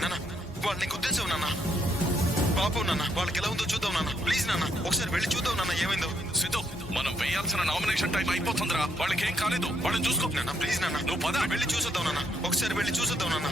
నాన్న వాళ్ళని గుర్తించవు నాన్న. పాపం నాన్న, వాళ్ళకి ఎలా ఉందో చూద్దాం నాన్న. ప్లీజ్ నాన్న, ఒకసారి వెళ్ళి చూద్దాం నాన్న ఏమైందో. సిద్ధు, మనం వేయాల్సిన నామినేషన్ టైం అయిపోతుందిరా. వాళ్ళకి ఏం కాలేదు, వాళ్ళని చూసుకో. నాన్న ప్లీజ్ నాన్న, నువ్వు పద. వెళ్ళి చూసొద్దాం నాన్న, ఒకసారి వెళ్ళి చూసొద్దాం నాన్న.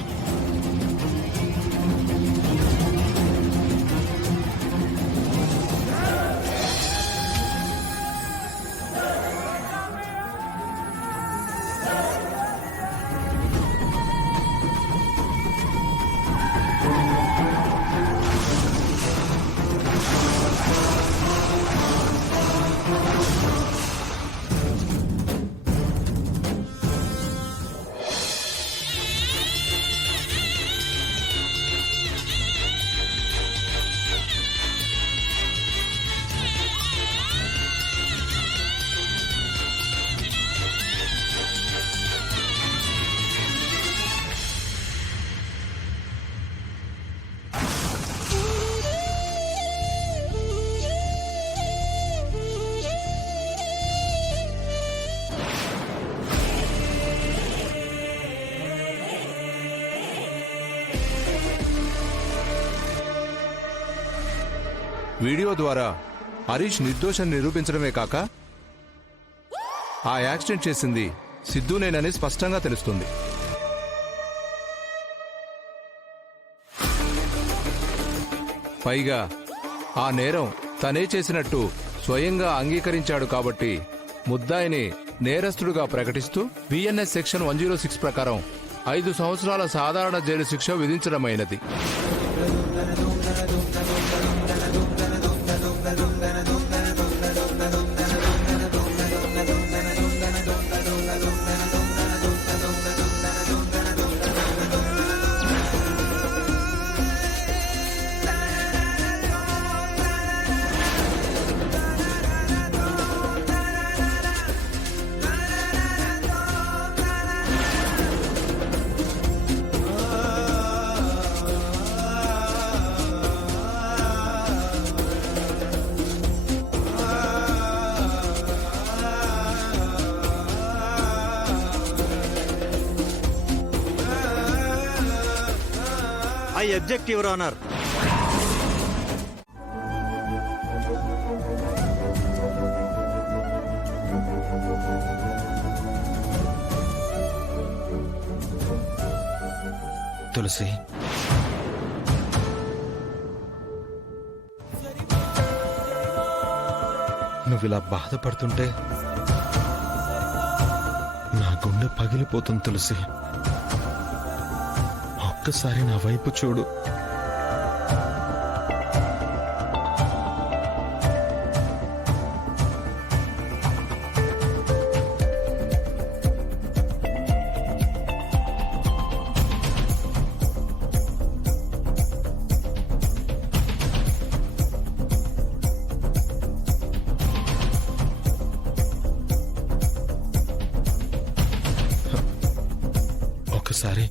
వీడియో ద్వారా హరీష్ నిర్దోషాన్ని నిరూపించడమే కాక ఆ యాక్సిడెంట్ చేసింది సిద్ధునేనని స్పష్టంగా తెలుస్తుంది. పైగా ఆ నేరం తనే చేసినట్టు స్వయంగా అంగీకరించాడు కాబట్టి ముద్దాయిని నేరస్తుడుగా ప్రకటిస్తూ బిఎన్ఎస్ సెక్షన్ 106 ప్రకారం 5 సంవత్సరాల సాధారణ జైలు శిక్ష విధించడమైనది. I object, Your Honor. తులసి, నువ్విలా బాధపడుతుంటే నా గుండె పగిలిపోతుంది తులసి. ఒక్కసారి నా వైపు చూడు. ఒకసారి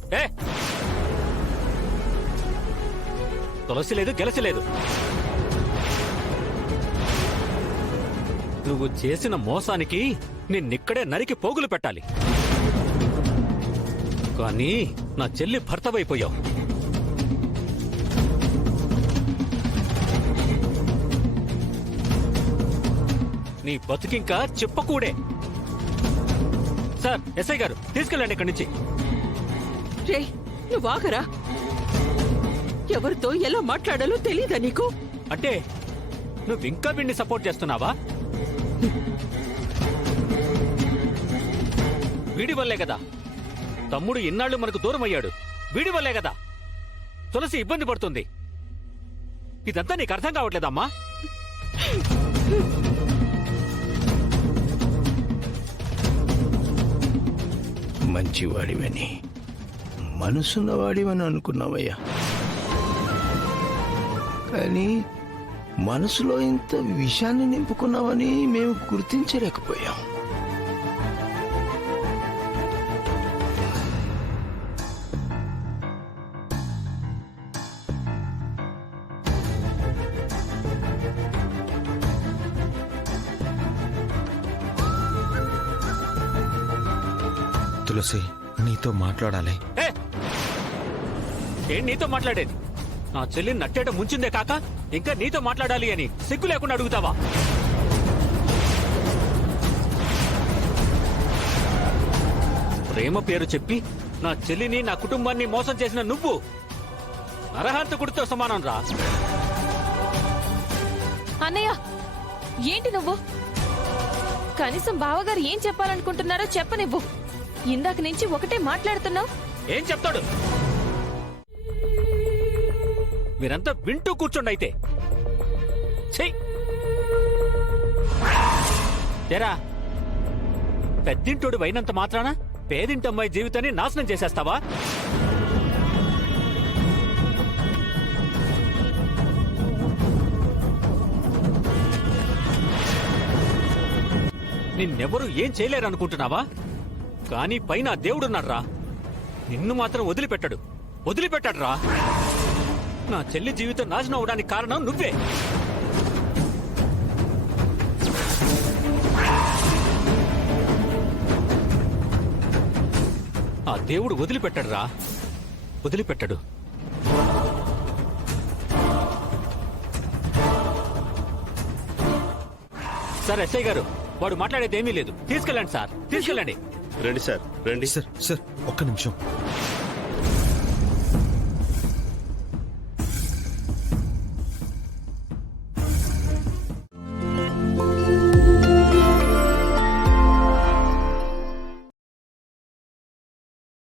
తులసి లేదు, గెలసి లేదు. నువ్వు చేసిన మోసానికి నిన్నిక్కడే నరికి పోగులు పెట్టాలి. కానీ నా చెల్లి భర్తవైపోయావు. నీ బతుకింకా చెప్పకూడే. సార్, ఎస్ఐ గారు తీసుకెళ్ళండి ఇక్కడి నుంచి. రే, నువ్వు ఆగరా. ఎవరితో ఎలా మాట్లాడాలో తెలీదా నీకు? అంటే నువ్వింకా వీడిని సపోర్ట్ చేస్తున్నావా? వీడి వల్లే కదా తమ్ముడు ఇన్నాళ్ళు మనకు దూరం అయ్యాడు. వీడి వల్లే కదా తులసి ఇబ్బంది పడుతుంది. ఇదంతా నీకు అర్థం కావట్లేదమ్మా? మంచివాడివని, మనసున్నవాడివని అనుకున్నావయ్యా. కానీ మనసులో ఇంత విషాన్ని నింపుకున్నావని మేము గుర్తించలేకపోయాం. తులసి నీతో మాట్లాడాలి. ఏ! ఏం నీతో మాట్లాడేది? నా చెల్లిని నట్టేట ముంచిందే కాక ఇంకా నీతో మాట్లాడాలి అని సిగ్గు లేకుండా అడుగుతావా? ప్రేమ పేరు చెప్పి నా చెల్లిని నా కుటుంబాన్ని మోసం చేసిన నువ్వు అర్హంతకుడితో సమానం రా. అన్నయ్య ఏంటి నువ్వు? కనీసం బావగారు ఏం చెప్పాలనుకుంటున్నారో చెప్పనివ్వు. ఇందాక నుంచి ఒకటే మాట్లాడుతున్నావు. ఏం చెప్తాడు? మీరంతా వింటూ కూర్చోండి అయితే. చెయ్ ఎరా, పెద్దింటోడు అయినంత మాత్రాన పేదింటమ్మాయి జీవితాన్ని నాశనం చేసేస్తావా? నిన్నెవరూ ఏం చేయలేరనుకుంటున్నావా? కానీ పైన దేవుడున్నాడ్రా, నిన్ను మాత్రం వదిలిపెట్టాడురా. నా చెల్లి జీవితం నాశనం అవడానికి కారణం నువ్వే. ఆ దేవుడు వదిలిపెట్టాడు. సార్ ఎస్ఐ గారు, వాడు మాట్లాడేది ఏమీ లేదు. తీసుకెళ్ళండి సార్, తీసుకెళ్ళండి. రండి సార్, రండి. సార్ ఒక్క నిమిషం.